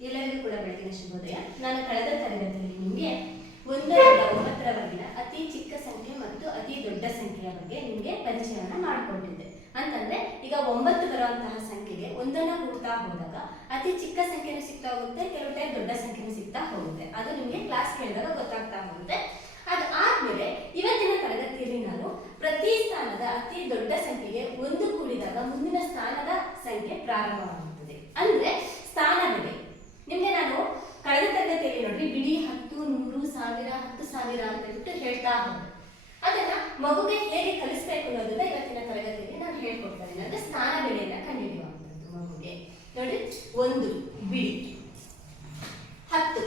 ಎಲ್ಲರಿಗೂ ಕೂಡ ಬೆಳಗಿನ ಶುಭೋದಯ. ನಾನು ಕಳೆದ ತರಗತಿಯಲ್ಲಿ ನಿಮಗೆ 1ರಿಂದ 9ರವರೆಗಿನ ಅತಿ ಚಿಕ್ಕ ಸಂಖ್ಯೆ ಮತ್ತು ಅತಿ ದೊಡ್ಡ ಸಂಖ್ಯೆಯ ಬಗ್ಗೆ ನಿಮಗೆ ಪರಿಚಯವನ್ನು ಮಾಡಿಕೊಟ್ಟಿದ್ದೆ. ಅಂತಂದ್ರೆ ಈಗ 9 ಬರುವಂತಹ ಸಂಖ್ಯೆಗೆ 1ನ್ನು ಕೂಡ್ತಾ ಹೋದಾಗ ಅತಿ ಚಿಕ್ಕ ಸಂಖ್ಯೆನೂ ಸಿಗ್ತಾ ಹೋಗುತ್ತೆ, ಕೆಲವು ಟೈಮ್ ದೊಡ್ಡ ಸಂಖ್ಯೆನೂ ಸಿಗ್ತಾ ಹೋಗುತ್ತೆ. ಅದು ನಿಮಗೆ ಕ್ಲಾಸ್ ಕೇಳಿದಾಗ ಗೊತ್ತಾಗ್ತಾ ಹೋಗುತ್ತೆ. ಅದಾದ್ಮೇಲೆ ಇವತ್ತಿನ ತರಗತಿಯಲ್ಲಿ ನಾನು ಪ್ರತಿ ಸ್ಥಾನದ ಅತಿ ದೊಡ್ಡ ಸಂಖ್ಯೆಗೆ 1 ಕೂಡಿದಾಗ ಮುಂದಿನ ಸ್ಥಾನದ ಸಂಖ್ಯೆ ಪ್ರಾರಂಭವಾಗುತ್ತದೆ. ಅಂದ್ರೆ ಸ್ಥಾನ ಬೆಲೆ. ನಿಮಗೆ ನಾನು ಕಳೆದ ತರಗತಿಯಲ್ಲಿ ನೋಡ್ರಿ ಬಿಡಿ 10, 100, 1000, 10,000 ಅಂತ ಹೇಳ್ಬಿಟ್ಟು ಹೇಳ್ತಾ ಹೋದೆ. ಅದನ್ನ ಮಗುಗೆ ಹೇಗೆ ಕಲಿಸ್ಬೇಕು ಅನ್ನೋದನ್ನ ಇವತ್ತಿನ ತರಗತಿಯಲ್ಲಿ ನಾನು ಹೇಳ್ಕೊಡ್ತಾ ಇದ್ದೀನಿ. ಅಂದ್ರೆ ಸ್ಥಾನ ಬೆಲೆಯನ್ನ ಕಂಡುಹಿಡಿಯುವಂಥದ್ದು ಮಗುಗೆ. ನೋಡಿ, 1 ಬಿಡಿ, 10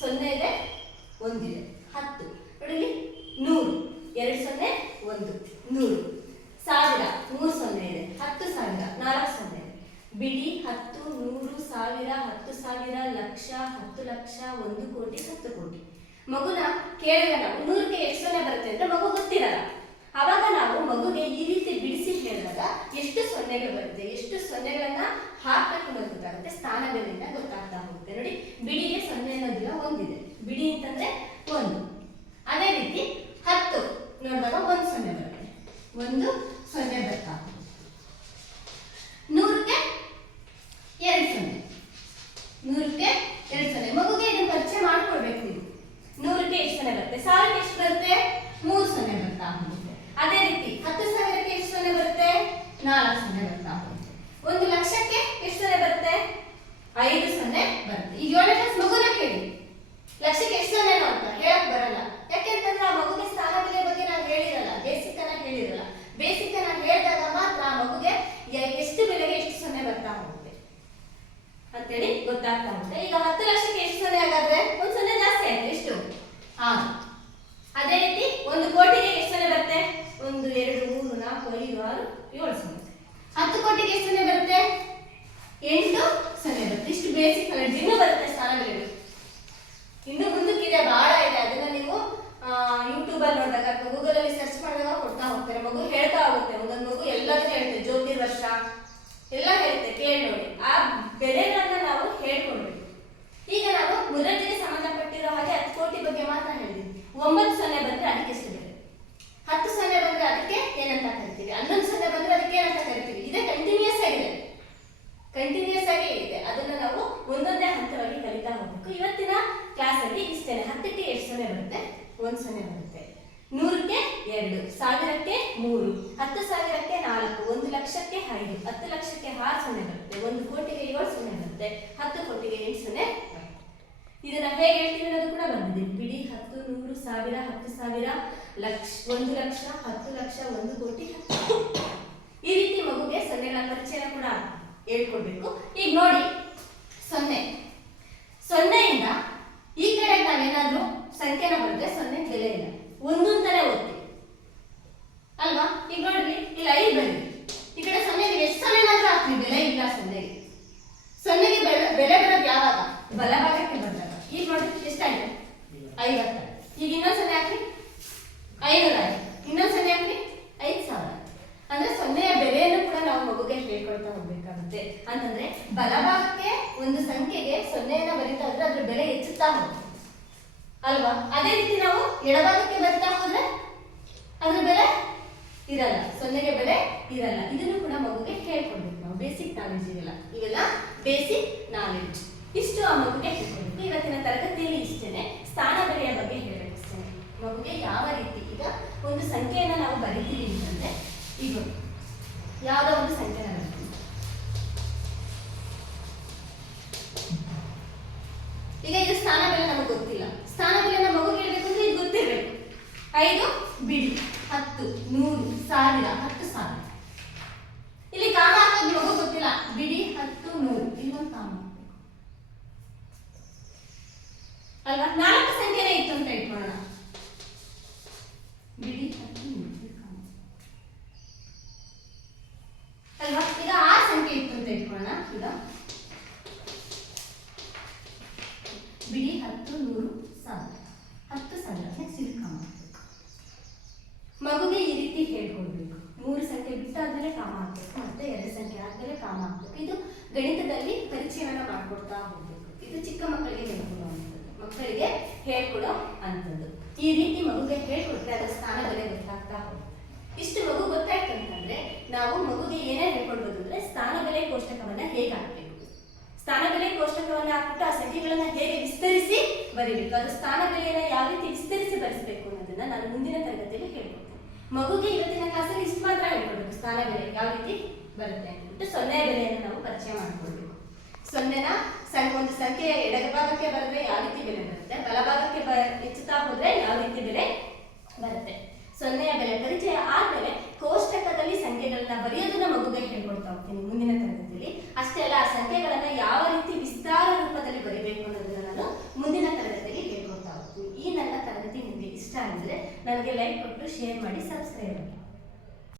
0 ಇದೆ, 1 ಇದೆ, 10 ನೋಡಿ, 100 2 0 1 100, 1000 3 0 ಇದೆ, 10,000 4 0 ಬಿಡಿ 10, 100, 1000, 10,000, ಲಕ್ಷ, 10 ಲಕ್ಷ, 1 ಕೋಟಿ, 10 ಕೋಟಿ. ಮಗುನ ಕೇಳಿದ ನಾವು 100ಕ್ಕೆ ಎಷ್ಟು ಸೊನ್ನೆ ಬರುತ್ತೆ ಅಂತ ಮಗು ಗೊತ್ತಿರಲ್ಲ. ಆವಾಗ ನಾವು ಮಗುಗೆ ಈ ರೀತಿ ಬಿಡಿಸಿ ಹೇಳಿದಾಗ ಎಷ್ಟು ಸೊನ್ನೆಗಳು ಬರುತ್ತೆ, ಎಷ್ಟು ಸೊನ್ನೆಗಳನ್ನ ಹಾಕಬೇಕು ಅನ್ನೋದು ಗೊತ್ತಾಗುತ್ತೆ. ಸ್ಥಾನ ಬೆಲೆಯಿಂದ ಗೊತ್ತಾಗ್ತಾ ಹೋಗುತ್ತೆ. ನೋಡಿ, ಬಿಡಿಗೆ 0 ಅನ್ನೋದಿಲ್ಲ, 1 ಇದೆ. ಬಿಡಿ ಅಂತಂದ್ರೆ 1. ಅದೇ ರೀತಿ 10 ನೋಡಿದಾಗ 1 0 ಬರುತ್ತೆ, 1 0 ಬರ್ತಾ. 100ಕ್ಕೆ 2 0, 100ಕ್ಕೆ 2 0. ಮಗುಗೆ ಇದನ್ನ ಪರಿಚಯ ಮಾಡ್ಕೊಡ್ಬೇಕು ನೀವು. 100ಕ್ಕೆ ಎಷ್ಟು ಸೊನ್ನೆ ಬರುತ್ತೆ, 1000ಕ್ಕೆ ಎಷ್ಟು ಬರುತ್ತೆ, 3 0 ಬರ್ತಾ ಹೋಗುತ್ತೆ. ಅದೇ ರೀತಿ 10,000ಕ್ಕೆ ಎಷ್ಟು ಸೊನ್ನೆ ಬರುತ್ತೆ, 4 0 ಬರ್ತಾ ಹೋಗುತ್ತೆ. 1 ಲಕ್ಷಕ್ಕೆ ಎಷ್ಟು ಸೊನ್ನೆ ಬರುತ್ತೆ, 5 0 ಬರುತ್ತೆ. ಈಗ 7ನೇ ಕ್ಲಾಸ್ ಮಗುನ ಕೇಳಿ ಲಕ್ಷಕ್ಕೆ ಎಷ್ಟು ಸೊನ್ನೆ ಅಂತ ಹೇಳಕ್ ಬರಲ್ಲ. ಯಾಕೆಂತಂದ್ರೆ ಆ ಮಗುಗೆ ಸ್ಥಾನ ಬೆಲೆ ಬಗ್ಗೆ ನಾವು ಹೇಳಿರಲ್ಲ, ಬೇಸಿಕ್ ಅನ್ನ ಹೇಳಿರಲ್ಲ. ಬೇಸಿಕ್ ಅನ್ನ ಹೇಳಿದಾಗ ಮಾತ್ರ ಆ ಮಗುಗೆ ಎಷ್ಟು ಬೆಲೆಗೆ ಎಷ್ಟು ಸೊನ್ನೆ ಬರ್ತಾ ಹೋಗುತ್ತೆ ಅಂತೇಳಿ ಗೊತ್ತಾಗ್ತಾ ಹೋಗುತ್ತೆ. ಈಗ 10 ಲಕ್ಷಕ್ಕೆ ಎಷ್ಟು ಸೊನ್ನೆ ಆಗಾದ್ರೆ 1 ಸೊನ್ನೆ ಜಾಸ್ತಿ ಆಯ್ತು, ಎಷ್ಟು 6. ಅದೇ ರೀತಿ 1 ಕೋಟಿಗೆ ಎಷ್ಟು ಸೊನ್ನೆ ಬರುತ್ತೆ, 1 2 3 4 5 6 7 ಸೊನ್ನೆ. 10 ಕೋಟಿಗೆ ಎಷ್ಟು ಸೊನ್ನೆ ಬರುತ್ತೆ, 8 ಸೊನ್ನೆ ಬರುತ್ತೆ. ಇಷ್ಟು ಬೇಸಿಕ್ ನಾಲೆಡ್ಜ್. ಇನ್ನೂ ಬರುತ್ತೆ ಸ್ಥಾನ ಬೆಲೆಗಳು, ಇನ್ನು ಮುಂದಕ್ಕಿದೆ, ಬಹಳ ಇದೆ. ಅದನ್ನ ನೀವು ಯೂಟ್ಯೂಬ್ ಅಲ್ಲಿ ನೋಡಿದಾಗ ಅಥವಾ ಗೂಗಲ್ ಅಲ್ಲಿ ಸರ್ಚ್ ಮಾಡಿದಾಗ ಕೊಡ್ತಾ ಹೋಗ್ತಾರೆ. ಮಗು ಹೇಳ್ತಾ ಹೋಗುತ್ತೆ, ಒಂದೊಂದು ಮಗು ಎಲ್ಲದನ್ನ ಹೇಳುತ್ತೆ, ಜ್ಯೋತಿರ್ವರ್ಷ ಎಲ್ಲ ಹೇಳುತ್ತೆ, ಕೇಳಿ ನೋಡಿ. ಆ ಬೆಲೆಗಳನ್ನ ನಾವು ಹೇಳ್ಕೊಳ್ಬೇಕು. ಈಗ ನಾವು ಮುರಜ್ಜಿಗೆ ಸಂಬಂಧಪಟ್ಟಿರೋ ಹಾಗೆ 10 ಕೋಟಿ ಬಗ್ಗೆ ಮಾತ್ರ ಹೇಳಿದ್ವಿ. 9 0 ಬಂದ್ರೆ ಅದಕ್ಕೆ ಎಷ್ಟು ಬೆಲೆ, 10 0 ಬಂದ್ರೆ ಅದಕ್ಕೆ ಏನಂತ ಕರಿತೀವಿ, 11 0 ಬಂದ್ರೆ ಅದಕ್ಕೆ ಏನಂತ ಕರಿತೀವಿ. ಇದೇ ಕಂಟಿನ್ಯೂಸ್ ಆಗಿದೆ, ಕಂಟಿನ್ಯೂಸ್ ಆಗಿ ಇದೆ. ಅದನ್ನ ನಾವು ಒಂದೊಂದೇ ಹಂತವಾಗಿ ಕಲಿತಾ ಹೋಗ್ಬೇಕು. ಇವತ್ತಿನ ಕ್ಲಾಸ್ ಅಲ್ಲಿ ಇಷ್ಟೇನೆ. 10ಕ್ಕೆ ಎಷ್ಟು ಸೊನ್ನೆ ಬರುತ್ತೆ, 1 ಸೊನ್ನೆ ಬರುತ್ತೆ. 100ಕ್ಕೆ 2, 1000ಕ್ಕೆ 3, 10,000ಕ್ಕೆ 4, 1 ಲಕ್ಷಕ್ಕೆ 5, 10 ಲಕ್ಷಕ್ಕೆ 6 ಸೊನ್ನೆ ಬರುತ್ತೆ, 1 ಕೋಟಿಗೆ 7 ಸೊನ್ನೆ ಬರುತ್ತೆ, 10 ಕೋಟಿಗೆ 8 ಸೊನ್ನೆ ಬರುತ್ತೆ. ಇದನ್ನ ಹೇಗೆ ಹೇಳ್ತೀವಿ ಅನ್ನೋದು ಕೂಡ ಬಂದಿದೆ. ಬಿಡಿ 10, 100, 1000, 10,000, ಲಕ್ಷ, 1 ಲಕ್ಷ, 10 ಲಕ್ಷ, 1 ಕೋಟಿ, 10. ಈ ರೀತಿ ಮಗುಗೆ ಸೊನ್ನೆಗಳ ಪರಿಚಯ ಕೂಡ ಹೇಳ್ಕೊಡ್ಬೇಕು. ಈಗ ನೋಡಿ, 0 0ಇಂದ ಈ ಕಡೆ ನಾವೇನಾದ್ರೂ ಸಂಖ್ಯೆನ ಬರುತ್ತೆ, 0 ಬೆಲೆ ಇಲ್ಲ, 1 ಅಂತಾನೆ ಓದ್ತೀವಿ ಅಲ್ವಾ. ಈಗ ನೋಡ್ರಿ, ಇಲ್ಲಿ 5 ಬಂದ್ವಿ, ಈ ಕಡೆ 0ಗೆ ಎಷ್ಟು ಸೊನ್ನೆನಾದ್ರೂ ಹಾಕ್ತೀವಿ, ಬೆಲೆ ಇಲ್ಲ 0ಗೆ. 0ಗೆ ಬೆಲೆ ಬರೋದು ಯಾವಾಗ, ಬಲಭಾಗಕ್ಕೆ ಬಂದಾಗ. ಈಗ ನೋಡಿ ಎಷ್ಟಾಯ್ತು, 50. ಈಗ ಇನ್ನೊಂದು 0 ಹಾಕ್ರಿ, 500 ಆಯ್ತು. ಇನ್ನೊಂದು 0 ಹಾಕ್ರಿ, 5,000. ಅಂದ್ರೆ 0ಯ ಬೆಲೆಯನ್ನು ಕೂಡ ನಾವು ಮಗುಗೆ ಹೇಳ್ಕೊಳ್ತಾ ಹೋಗ್ಬೇಕಾಗುತ್ತೆ. ಅಂತಂದ್ರೆ ಬಲಭಾಗಕ್ಕೆ ಒಂದು ಸಂಖ್ಯೆಗೆ 0ಯನ್ನ ಬರೀತಾ ಹೋದ್ರೆ ಅದ್ರ ಬೆಲೆ ಹೆಚ್ಚುತ್ತಾ ಹೋಗುತ್ತೆ ಅಲ್ವಾ. ಅದೇ ರೀತಿ ನಾವು ಎಡಭಾಗಕ್ಕೆ ಬರೀತಾ ಹೋದ್ರೆ ಅದ್ರ ಬೆಲೆ ಇರಲ್ಲ, 0ಗೆ ಬೆಲೆ ಇರಲ್ಲ. ಇದನ್ನು ಕೂಡ ಮಗುಗೆ ಹೇಳ್ಕೊಡ್ಬೇಕು ನಾವು. ಬೇಸಿಕ್ ನಾಲೆಡ್ಜ್ ಇವೆಲ್ಲ ಬೇಸಿಕ್ ನಾಲೆಡ್ಜ್. ಇಷ್ಟು ಆ ಮಗುಗೆ ಹೇಳ್ಕೊಡ್ಬೇಕು. ಇವತ್ತಿನ ತರಗತಿಯಲ್ಲಿ ಇಷ್ಟೇನೆ. ಸ್ಥಾನ ಬೆಲೆಯ ಬಗ್ಗೆ ಹೇಳಬೇಕು ಅಷ್ಟೇನೆ. ಮಗುಗೆ ಯಾವ ರೀತಿ, ಈಗ ಒಂದು ಸಂಖ್ಯೆಯನ್ನ ನಾವು ಬರಿತೀವಿ ಅಂತಂದ್ರೆ, ಈಗ ಯಾವುದೋ ಒಂದು ಸಂಖ್ಯೆನ ಬರೀತೀವಿ, ಈಗ ಇದು ಸ್ಥಾನ ಬೆಲೆ ನಮಗೆ ಗೊತ್ತಿಲ್ಲ. ಸ್ಥಾನ ಬೆಲೆ ನಮ್ಮ ಮಗು ಹೇಳ್ಬೇಕಂದ್ರೆ ಇದು ಗೊತ್ತಿರಬೇಕು. 5 ಬಿಡಿ, 10, 100, 1000, 10,000. ಇಲ್ಲಿ ಕಾಮ ಹಾಕೋದು ಮಗು ಗೊತ್ತಿಲ್ಲ. ಬಿಡಿ 10, 100, ಇಲ್ಲೊಂದು ಕಾಮ ಅಲ್ವಾ. 4 ಸಂಖ್ಯೆನೇ ಇತ್ತು ಅಂತ ಇಟ್ಕೊಳ್ಳೋಣ. ಬಿಡಿ 10, 100 ಅಲ್ವಾ. ಈಗ 6 ಸಂಖ್ಯೆ ಇತ್ತು ಅಂತ ಇಟ್ಕೊಳ್ಳೋಣ. ಈಗ ಬಿಡಿ 10, 100, 1000, 10,000 ನೆಕ್ಸ್ಟ್ ಇದು ಕಾಮ ಹಾಕ್ಬೇಕು. ಮಗುಗೆ ಈ ರೀತಿ ಹೇಳ್ಕೊಡ್ಬೇಕು. 3 ಸಂಖ್ಯೆ ಬಿಟ್ಟಾದ್ಮೇಲೆ ಕಾಮ ಹಾಕ್ಬೇಕು, ಮತ್ತೆ 2 ಸಂಖ್ಯೆ ಆದ್ಮೇಲೆ ಕಾಮ ಹಾಕ್ಬೇಕು. ಇದು ಗಣಿತದಲ್ಲಿ ಪರಿಚಯವನ್ನು ಮಾಡ್ಕೊಡ್ತಾ ಹೋಗ್ಬೇಕು. ಇದು ಚಿಕ್ಕ ಮಕ್ಕಳಿಗೆ ಹೇಳ್ಕೊಡುವಂಥದ್ದು, ಮಕ್ಕಳಿಗೆ ಹೇಳ್ಕೊಡೋ ಅಂಥದ್ದು. ಈ ರೀತಿ ಮಗುಗೆ ಹೇಳ್ಕೊಟ್ರೆ ಅದರ ಸ್ಥಾನ ಬೆಲೆ ಗೊತ್ತಾಗ್ತಾ ಹೋಗುತ್ತೆ. ಇಷ್ಟು ಮಗು ಗೊತ್ತಾಯ್ತು ಅಂತಂದ್ರೆ ನಾವು ಮಗುಗೆ ಏನೇ ಹೇಳ್ಕೊಡ್ಬೋದು ಅಂದ್ರೆ ಸ್ಥಾನ ಬೆಲೆ ಕೋಷ್ಟಕವನ್ನ ಹೇಗೆ ಹಾಕ್ಬೇಕು, ಸ್ಥಾನ ಬೆಲೆ ಕೋಷ್ಟಕವನ್ನ ಹಾಕ್ಬಿಟ್ಟು ಆ ಸಂಖ್ಯೆಗಳನ್ನ ಹೇಗೆ ವಿಸ್ತರಿಸಿ ಬರೀಬೇಕು, ಅದು ಸ್ಥಾನ ಬೆಲೆಯನ್ನ ಯಾವ ರೀತಿ ವಿಸ್ತರಿಸಿ ಬರೆಸಬೇಕು ಅನ್ನೋದನ್ನ ನಾನು ಮುಂದಿನ ತರಗತಿಯಲ್ಲಿ ಹೇಳ್ಕೊಡ್ತೇನೆ. ಮಗುಗೆ ಇವತ್ತಿನ ಕ್ಲಾಸಲ್ಲಿ ಇಷ್ಟು ಮಾತ್ರ ಹೇಳ್ಕೊಡ್ಬೇಕು, ಸ್ಥಾನ ಬೆಲೆ ಯಾವ ರೀತಿ ಬರುತ್ತೆ ಅಂದ್ಬಿಟ್ಟು ಸೊನ್ನೆಯ ಬೆಲೆಯನ್ನು ನಾವು ಪರಿಚಯ ಮಾಡ್ಕೊಳ್ಬೇಕು. ಸೊನ್ನೆನ ಒಂದು ಸಂಖ್ಯೆಯ ಎಡಭಾಗಕ್ಕೆ ಬರೆದ್ರೆ ಯಾವ ರೀತಿ ಬೆಲೆ ಬರುತ್ತೆ, ಬಲಭಾಗಕ್ಕೆ ಹೆಚ್ಚುತ್ತಾ ಹೋದ್ರೆ ಯಾವ ರೀತಿ ಬೆಲೆ ಬರುತ್ತೆ. ಸೊನ್ನೆಯ ಬೆಲೆ ಪರಿಚಯ ಆದ್ಮೇಲೆ ಕೋಷ್ಟಕದಲ್ಲಿ ಸಂಖ್ಯೆಗಳನ್ನ ಬರೆಯೋದನ್ನ ಮಗುಗೆ ಹೇಳ್ಕೊಡ್ತಾ ಹೋಗ್ತೀನಿ ಮುಂದಿನ